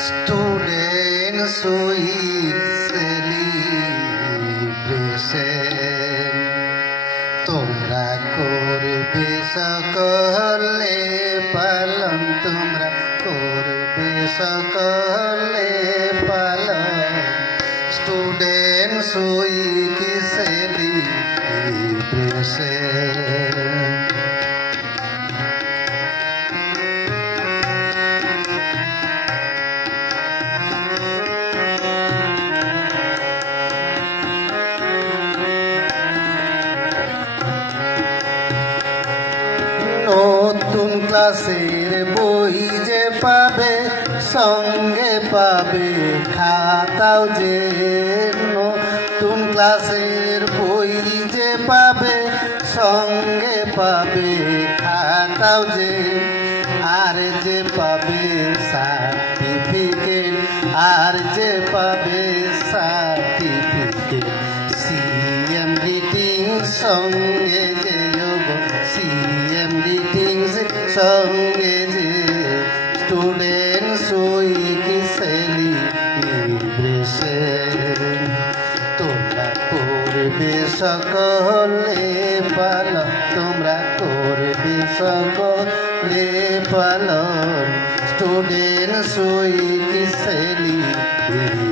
Students with celebration তোমরা করবে সকলে পালন তোমরা করবে সকলে পালন Students with celebration নতুন ক্লাসের বই যে পাবে সঙ্গে পাবে খাতাও যে নতুন ক্লাসের বই যে পাবে সঙ্গে পাবে খাতাও যে আর যে পাবে সার্টিফিকেট আর যে পাবে সার্টিফিকেট সিএম গ্রিটিং সঙ্গে যে সিএম গ্রিটিং সঙ্গে যে স্টুডেন্টস উইক সেলিব্রেশন তোমরা করবে সকলে পালন তোমরা করবে সকলে পালন স্টুডেন্টস উইক সেলিব্রেশন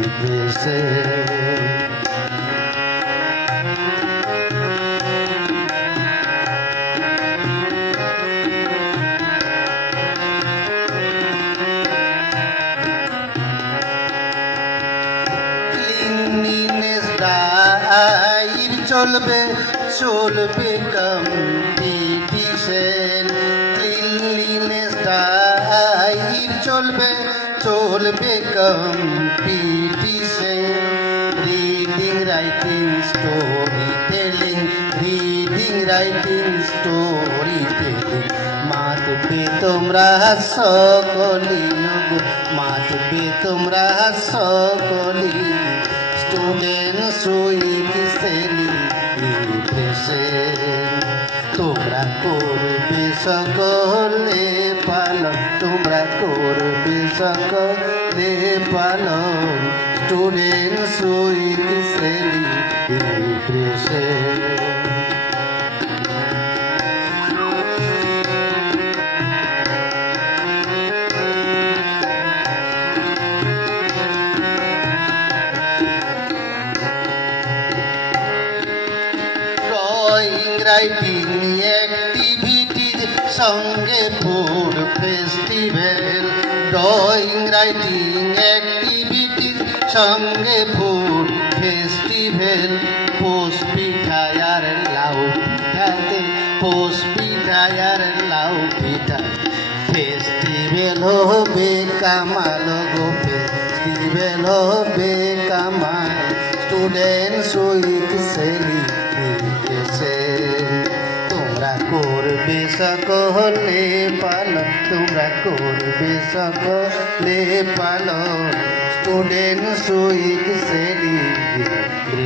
চলবে চলবে কম্পিটিশন ক্লিনলিনেস ড্রাইভ চলবে চলবে competition reading writing story telling reading writing story telling মাতবে তোমরা সকলি মাতবে তোমরা সকলি স্টুডেন্টস উইক সেলিব্রেশন তোমরা করবে সকলে পালন তোমরা করবে সকলে পালন স্টুডেন্টস উইক সেলিব্রেশন রাইটিং অ্যাক্টিভিটির সঙ্গে ফুড ফেস্টিভ্যাল ড্রয়িং রাইটিং অ্যাক্টিভিটির সঙ্গে ফুড ফেস্টিভ্যাল পোস্ট পিঠায় আর লাউ পিঠাতে পোস্ট পিঠায় আর লাউ পিঠা ফেস্টিভ্যাল হবে কামাল গো ফেস্টিভ্যাল হবে কামাল স্টুডেন্টস উইক সেলিব্রেশন তোমরা করবে সকলে পালন তোমরা করবে সকলে পালন স্টুডেন্টস উইক সেলিব্রেশন